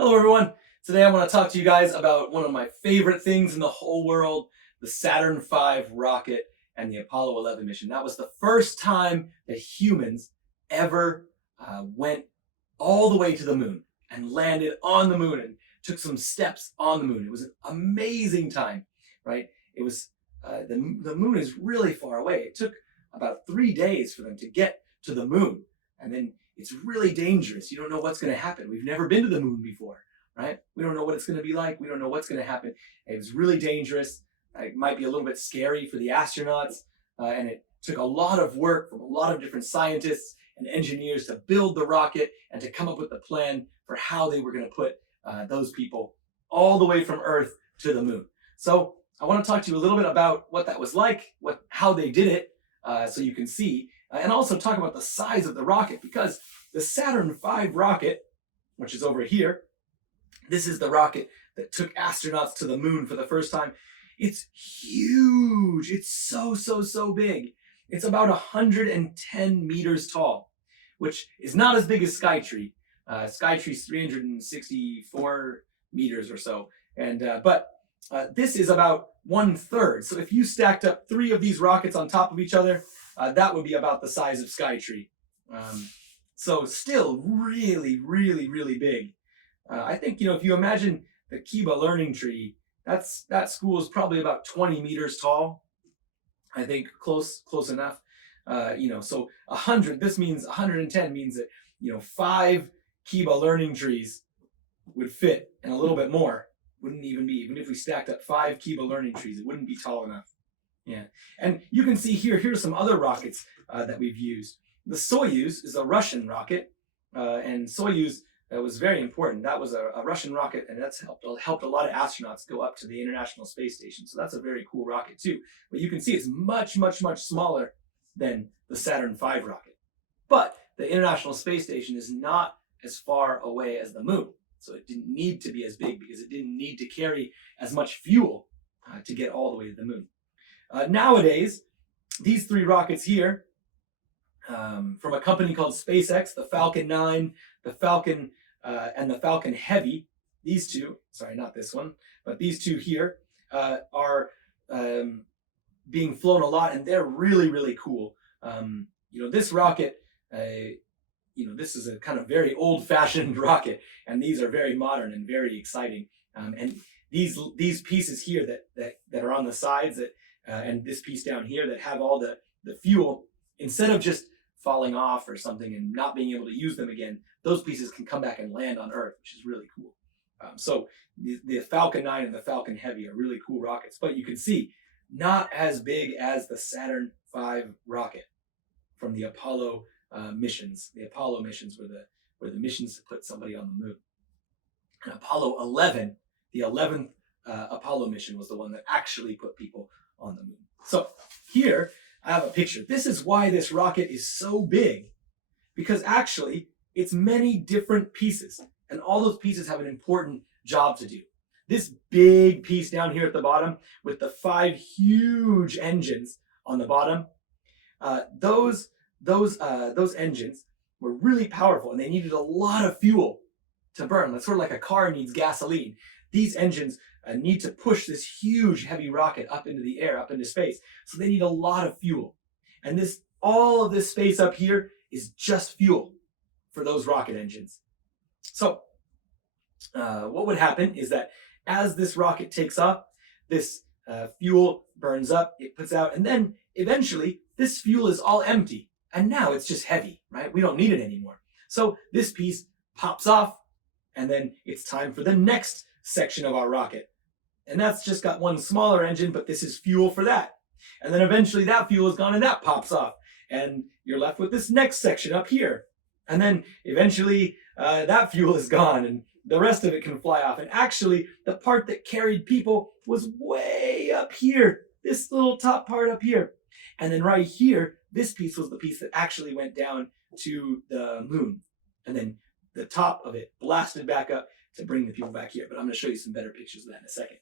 Hello everyone. Today I want to talk to you guys about one of my favorite things in the whole world, the Saturn V rocket and the Apollo 11 mission. That was the first time that humans ever went all the way to the moon and landed on the moon and took some steps on the moon. It was an amazing time, right? It was the moon is really far away. It took about 3 days for them to get to the moon, and then it's really dangerous. You don't know what's going to happen. We've never been to the moon before, right? We don't know what it's going to be like. We don't know what's going to happen. It was really dangerous. It might be a little bit scary for the astronauts, and it took a lot of work from a lot of different scientists and engineers to build the rocket and to come up with a plan for how they were going to put those people all the way from Earth to the moon. So I want to talk to you a little bit about what that was like, how they did it, so you can see, and also talk about the size of the rocket, because the Saturn V rocket, which is over here, this is the rocket that took astronauts to the moon for the first time. It's huge. It's so big. It's about 110 meters tall, which is not as big as Skytree. Skytree's 364 meters or so, and but this is about 1/3. So if you stacked up 3 of these rockets on top of each other, that would be about the size of Skytree. So still really big. I think, if you imagine the Kiba Learning Tree, that school is probably about 20 meters tall. I think close enough. So 100. This means 110 means that 5 Kiba Learning Trees would fit, and a little bit more. Wouldn't even be, even if we stacked up 5 Kiba Learning Trees, it wouldn't be tall enough. Yeah, and you can see here's some other rockets that we've used. The Soyuz is a Russian rocket, and Soyuz was very important. That was a Russian rocket, and that's helped a lot of astronauts go up to the International Space Station. So that's a very cool rocket too. But you can see it's much smaller than the Saturn V rocket. But the International Space Station is not as far away as the moon. So it didn't need to be as big because it didn't need to carry as much fuel to get all the way to the moon. Nowadays, these 3 rockets here from a company called SpaceX, the Falcon 9, the Falcon, and the Falcon Heavy, these 2, sorry, not this one, but these 2 here are being flown a lot, and they're really cool. This rocket, this is a kind of very old-fashioned rocket, and these are very modern and very exciting. And these pieces here that are on the sides, and this piece down here that have all the fuel, instead of just falling off or something and not being able to use them again, those pieces can come back and land on Earth, which is really cool. So the Falcon 9 and the Falcon Heavy are really cool rockets, but you can see not as big as the Saturn V rocket from the Apollo missions. The Apollo missions were the missions to put somebody on the moon. And Apollo 11, the 11th Apollo mission, was the one that actually put people on the moon. So here I have a picture. This is why this rocket is so big, because actually it's many different pieces, and all those pieces have an important job to do. This big piece down here at the bottom with the 5 huge engines on the bottom, those engines were really powerful, and they needed a lot of fuel to burn. That's sort of like a car needs gasoline. These engines need to push this huge heavy rocket up into the air, up into space. So they need a lot of fuel. And all of this space up here is just fuel for those rocket engines. So what would happen is that as this rocket takes off, this fuel burns up, it puts out, and then eventually this fuel is all empty. And now it's just heavy, right? We don't need it anymore. So this piece pops off, and then it's time for the next section of our rocket. And that's just got one smaller engine, but this is fuel for that. And then eventually that fuel is gone and that pops off. And you're left with this next section up here. And then eventually that fuel is gone and the rest of it can fly off. And actually the part that carried people was way up here, this little top part up here. And then right here, this piece was the piece that actually went down to the moon. And then the top of it blasted back up to bring the people back here. But I'm going to show you some better pictures of that in a second.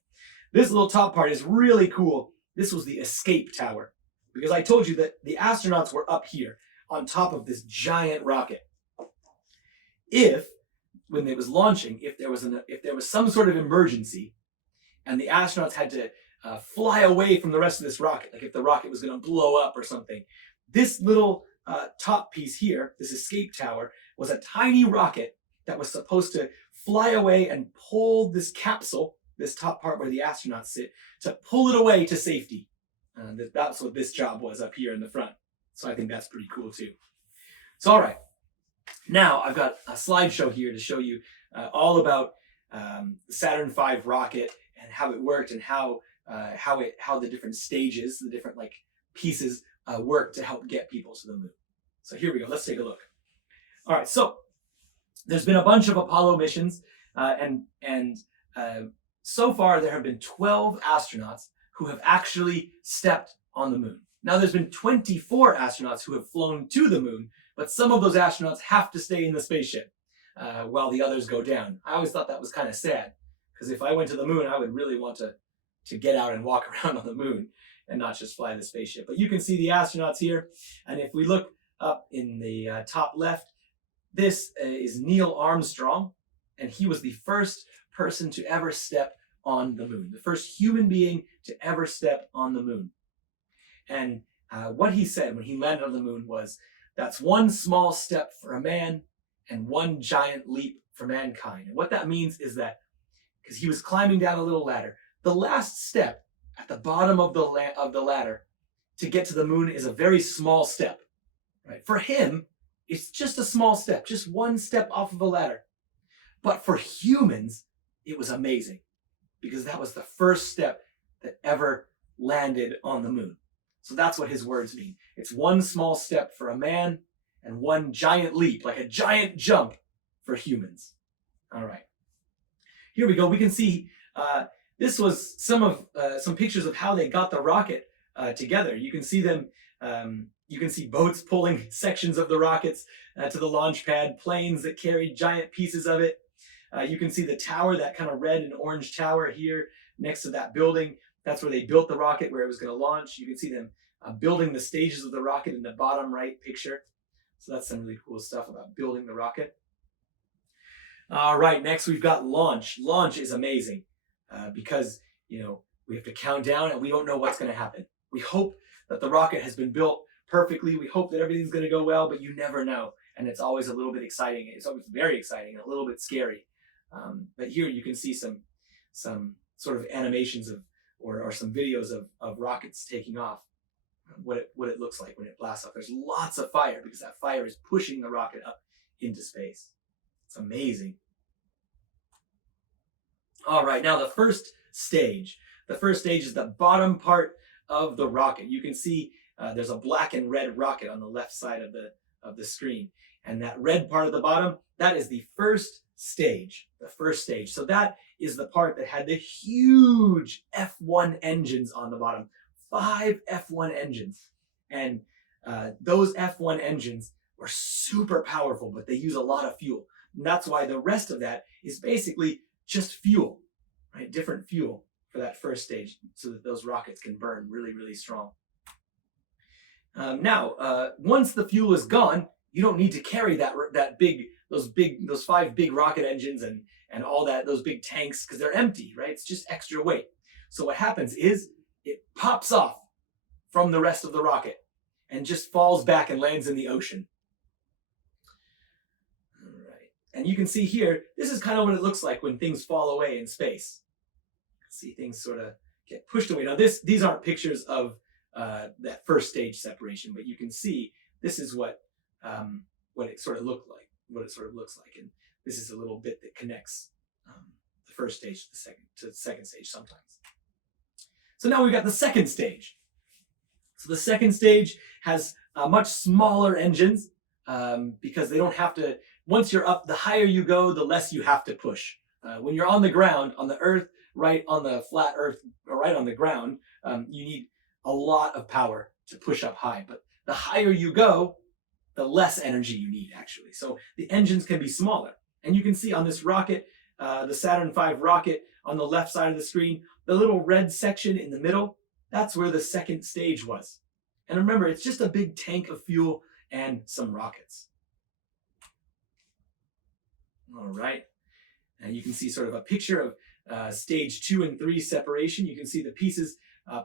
This little top part is really cool. This was the escape tower, because I told you that the astronauts were up here on top of this giant rocket. If when it was launching, if there was some sort of emergency, and the astronauts had to fly away from the rest of this rocket, like if the rocket was going to blow up or something, this little top piece here, this escape tower, was a tiny rocket that was supposed to fly away and pull this capsule, this top part where the astronauts sit, to pull it away to safety. That's what this job was up here in the front. So I think that's pretty cool too. So all right, now I've got a slideshow here to show you all about the Saturn V rocket and how it worked and how the different stages, the different like pieces work to help get people to the moon. So here we go. Let's take a look. All right, so there's been a bunch of Apollo missions, and so far there have been 12 astronauts who have actually stepped on the moon. Now there's been 24 astronauts who have flown to the moon, but some of those astronauts have to stay in the spaceship while the others go down. I always thought that was kind of sad, because if I went to the moon, I would really want to get out and walk around on the moon and not just fly the spaceship. But you can see the astronauts here, and if we look up in the top left, this is Neil Armstrong, and he was the first person to ever step on the moon, the first human being to ever step on the moon. And what he said when he landed on the moon was, "That's one small step for a man and one giant leap for mankind." And what that means is that, because he was climbing down a little ladder, the last step at the bottom of the ladder to get to the moon is a very small step. Right? For him, it's just a small step, just one step off of a ladder. But for humans, it was amazing, because that was the first step that ever landed on the moon. So that's what his words mean. It's one small step for a man and one giant leap, like a giant jump for humans. All right. Here we go. We can see this was some pictures of how they got the rocket together. You can see them. You can see boats pulling sections of the rockets to the launch pad, planes that carried giant pieces of it. You can see the tower, that kind of red and orange tower here next to that building. That's where they built the rocket, where it was going to launch. You can see them building the stages of the rocket in the bottom right picture. So that's some really cool stuff about building the rocket. All right, next we've got launch. Launch is amazing because, we have to count down and we don't know what's going to happen. We hope that the rocket has been built perfectly. We hope that everything's going to go well, but you never know. And it's always a little bit exciting. It's always very exciting and a little bit scary. But here you can see some sort of animations or some videos of rockets taking off, what it looks like when it blasts off. There's lots of fire because that fire is pushing the rocket up into space. It's amazing. All right, now the first stage. The first stage is the bottom part of the rocket. You can see there's a black and red rocket on the left side of the screen. And that red part at the bottom, that is the first stage, So that is the part that had the huge F1 engines on the bottom, 5 F1 engines. And those F1 engines were super powerful, but they use a lot of fuel. And that's why the rest of that is basically just fuel, right? Different fuel for that first stage so that those rockets can burn really, really strong. Now, once the fuel is gone, you don't need to carry those 5 big rocket engines and all that, those big tanks, because they're empty, right? It's just extra weight. So what happens is it pops off from the rest of the rocket and just falls back and lands in the ocean. All right. And you can see here, this is kind of what it looks like when things fall away in space. See things sort of get pushed away. Now these aren't pictures of that first stage separation, but you can see this is what it sort of looks like, and this is a little bit that connects the first stage to the second stage sometimes. So now we've got the second stage. So the second stage has much smaller engines because they don't have to. Once you're up, the higher you go, the less you have to push. When you're on the ground, on the Earth, right on the flat Earth, or right on the ground, you need a lot of power to push up high. But the higher you go, the less energy you need, actually. So the engines can be smaller. And you can see on this rocket, the Saturn V rocket, on the left side of the screen, the little red section in the middle, that's where the second stage was. And remember, it's just a big tank of fuel and some rockets. All right. And you can see sort of a picture of stage 2 and 3 separation. You can see the pieces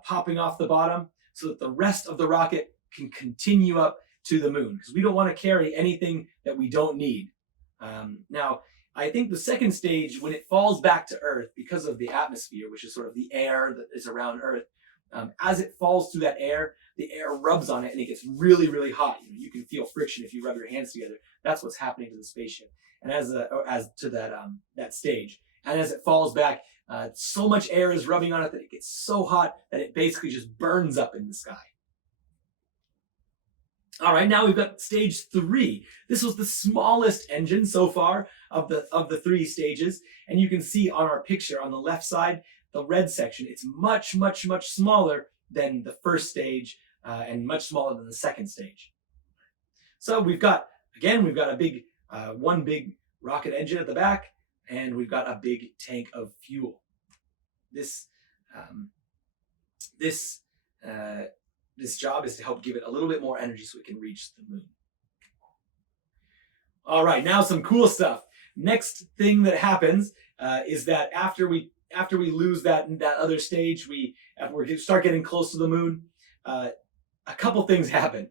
popping off the bottom so that the rest of the rocket can continue up to the moon, because we don't want to carry anything that we don't need. Now, I think the second stage, when it falls back to Earth, because of the atmosphere, which is sort of the air that is around Earth, as it falls through that air, the air rubs on it and it gets really, really hot. You can feel friction if you rub your hands together. That's what's happening to the spaceship, and as to that stage. And as it falls back, so much air is rubbing on it that it gets so hot that it basically just burns up in the sky. All right, now we've got stage 3. This was the smallest engine so far of the 3 stages. And you can see on our picture on the left side, the red section, it's much, much, much smaller than the first stage and much smaller than the second stage. So we've got a big, one big rocket engine at the back, and we've got a big tank of fuel. This job is to help give it a little bit more energy so it can reach the moon. All right, now some cool stuff. Next thing that happens is that after we lose that other stage, after we start getting close to the moon, a couple things happen.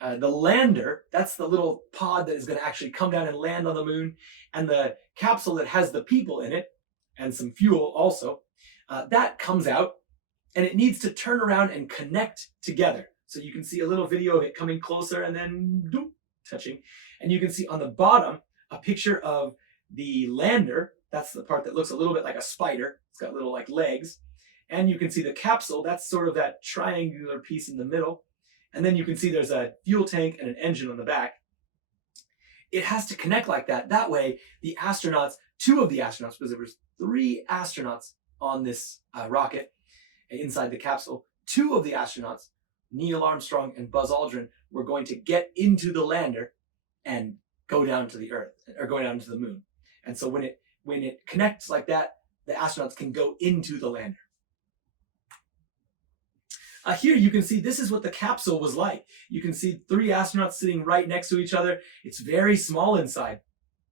The lander, that's the little pod that is going to actually come down and land on the moon, and the capsule that has the people in it and some fuel also, that comes out. And it needs to turn around and connect together. So you can see a little video of it coming closer and then doop, touching. And you can see on the bottom a picture of the lander. That's the part that looks a little bit like a spider. It's got little like legs. And you can see the capsule. That's sort of that triangular piece in the middle. And then you can see there's a fuel tank and an engine on the back. It has to connect like that. That way, the astronauts, 2 of the astronauts, because there was 3 astronauts on this rocket, inside the capsule, 2 of the astronauts, Neil Armstrong and Buzz Aldrin, were going to get into the lander and go down to the Earth, or go down to the moon. And so when it connects like that, the astronauts can go into the lander. Here you can see this is what the capsule was like. You can see 3 astronauts sitting right next to each other. It's very small inside.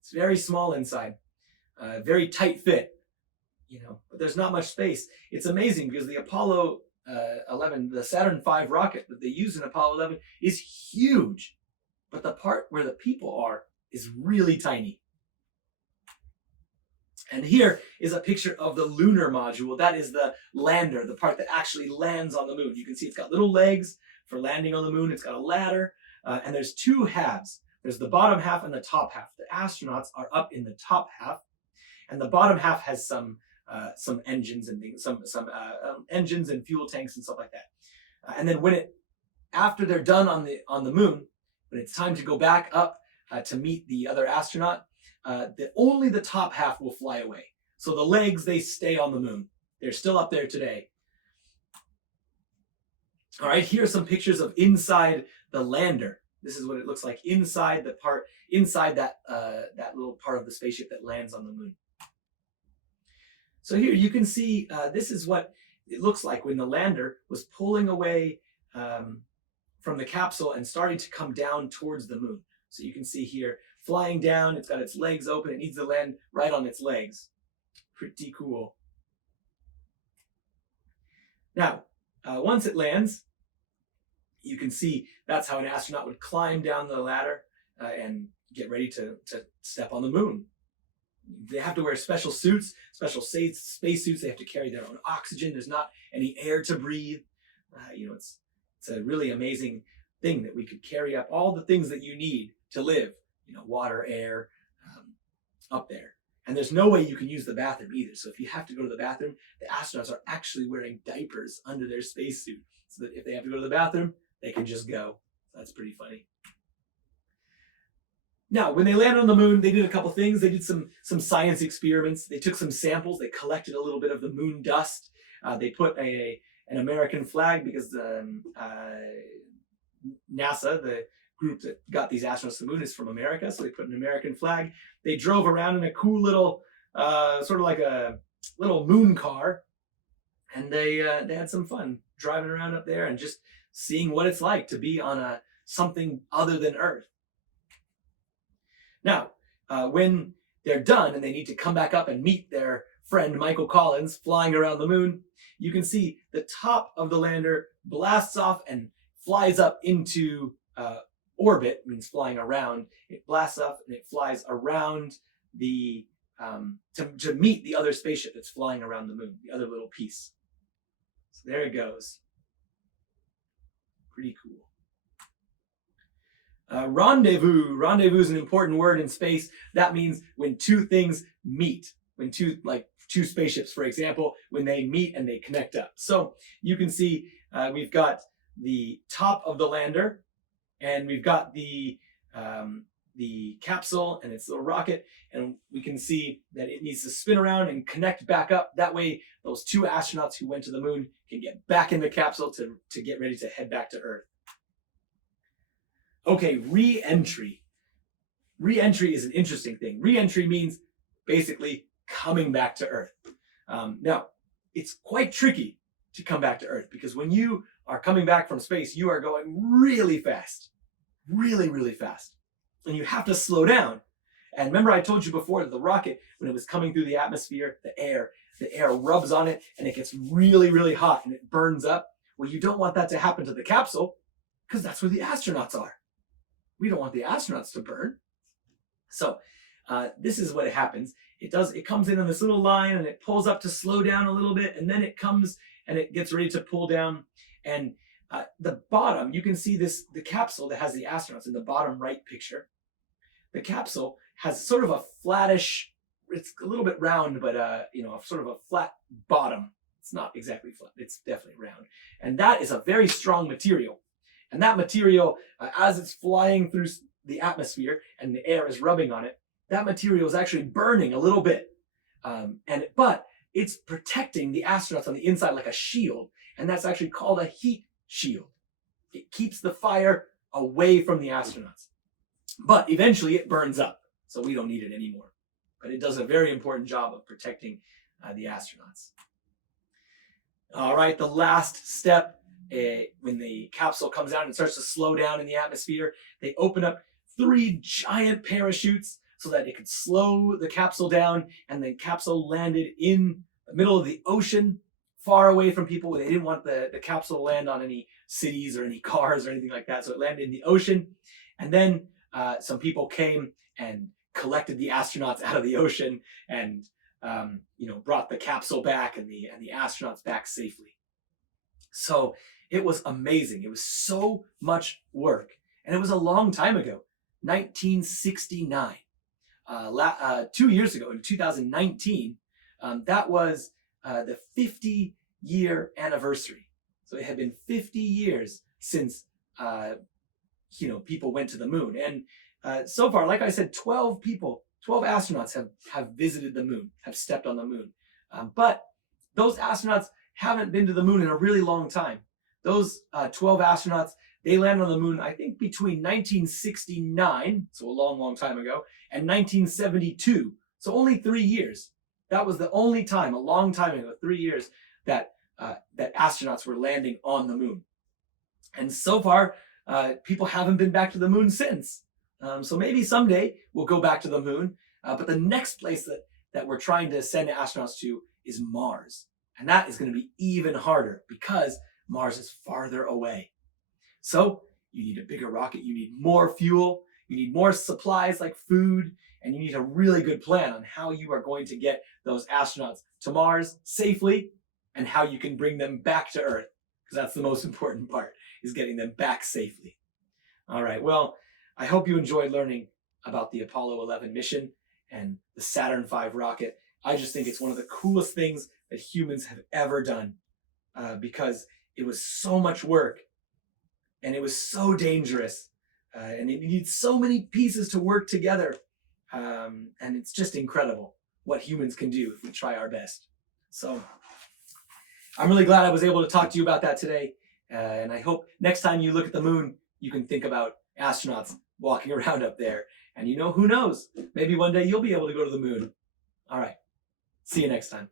It's very small inside. Very tight fit. But there's not much space. It's amazing because the Apollo 11, the Saturn V rocket that they use in Apollo 11 is huge, but the part where the people are is really tiny. And here is a picture of the Lunar Module. That is the lander, the part that actually lands on the moon. You can see it's got little legs for landing on the moon. It's got a ladder, and there's 2 halves. There's the bottom half and the top half. The astronauts are up in the top half, and the bottom half has some engines and things, some engines and fuel tanks and stuff like that. And then after they're done on the moon, when it's time to go back up to meet the other astronaut, only the top half will fly away. So the legs, they stay on the moon. They're still up there today. All right, here are some pictures of inside the lander. This is what it looks like inside that little part of the spaceship that lands on the moon. So here you can see this is what it looks like when the lander was pulling away from the capsule and starting to come down towards the moon. So you can see here flying down, it's got its legs open, it needs to land right on its legs. Pretty cool. Now, once it lands, you can see that's how an astronaut would climb down the ladder and get ready to step on the moon. They have to wear special suits, special space suits. They have to carry their own oxygen. There's not any air to breathe. It's a really amazing thing that we could carry up all the things that you need to live. Water, air, up there. And there's no way you can use the bathroom either. So if you have to go to the bathroom, the astronauts are actually wearing diapers under their spacesuit, so that if they have to go to the bathroom, they can just go. That's pretty funny. Now, when they landed on the moon, they did a couple things. They did some science experiments. They took some samples. They collected a little bit of the moon dust. They put an American flag because NASA, the group that got these astronauts to the moon, is from America. So they put an American flag. They drove around in a cool little, sort of like a little moon car. And they had some fun driving around up there and just seeing what it's like to be on something other than Earth. Now, when they're done and they need to come back up and meet their friend Michael Collins flying around the moon, you can see the top of the lander blasts off and flies up into orbit, means flying around. It blasts off and it flies around the to meet the other spaceship that's flying around the moon, the other little piece. So there it goes. Pretty cool. Rendezvous. Rendezvous is an important word in space. That means when two things meet, when two spaceships, for example, when they meet and they connect up. So you can see we've got the top of the lander, and we've got the capsule and its little rocket, and we can see that it needs to spin around and connect back up. That way, those two astronauts who went to the moon can get back in the capsule to get ready to head back to Earth. Okay, re-entry. Re-entry is an interesting thing. Re-entry means basically coming back to Earth. Now, it's quite tricky to come back to Earth because when you are coming back from space, you are going really fast, really, really fast. And you have to slow down. And remember I told you before that the rocket, when it was coming through the atmosphere, the air rubs on it and it gets really, really hot and it burns up. Well, you don't want that to happen to the capsule because that's where the astronauts are. We don't want the astronauts to burn. So this is what happens. It comes in on this little line and it pulls up to slow down a little bit, and then it comes and it gets ready to pull down. And the bottom, you can see the capsule that has the astronauts in the bottom right picture. The capsule has sort of a flattish, it's a little bit round, but sort of a flat bottom. It's not exactly flat, it's definitely round. And that is a very strong material. And that material, as it's flying through the atmosphere and the air is rubbing on it, that material is actually burning a little bit. But it's protecting the astronauts on the inside like a shield. And that's actually called a heat shield. It keeps the fire away from the astronauts. But eventually it burns up, so we don't need it anymore. But it does a very important job of protecting the astronauts. All right, the last step, when the capsule comes out and starts to slow down in the atmosphere, they open up 3 giant parachutes so that it could slow the capsule down, and the capsule landed in the middle of the ocean, far away from people. They didn't want the capsule to land on any cities or any cars or anything like that, so it landed in the ocean. And then some people came and collected the astronauts out of the ocean and brought the capsule back and the astronauts back safely. So it was amazing. It was so much work, and it was a long time ago, 1969. 2 years ago, in 2019, that was the 50-year anniversary. So it had been 50 years since people went to the moon. And so far, like I said, 12 astronauts have visited the moon, have stepped on the moon. But those astronauts haven't been to the moon in a really long time. Those 12 astronauts, they landed on the moon, I think, between 1969, so a long, long time ago, and 1972. So only 3 years. That was the only time, a long time ago, 3 years, that astronauts were landing on the moon. And so far, people haven't been back to the moon since. So maybe someday we'll go back to the moon. But the next place that we're trying to send astronauts to is Mars. And that is going to be even harder because Mars is farther away. So you need a bigger rocket, you need more fuel, you need more supplies like food, and you need a really good plan on how you are going to get those astronauts to Mars safely and how you can bring them back to Earth, because that's the most important part, is getting them back safely. All right, well, I hope you enjoyed learning about the Apollo 11 mission and the Saturn V rocket. I just think it's one of the coolest things that humans have ever done because it was so much work and it was so dangerous and it needs so many pieces to work together. And it's just incredible what humans can do if we try our best. So I'm really glad I was able to talk to you about that today. And I hope next time you look at the moon, you can think about astronauts walking around up there. And who knows? Maybe one day you'll be able to go to the moon. All right. See you next time.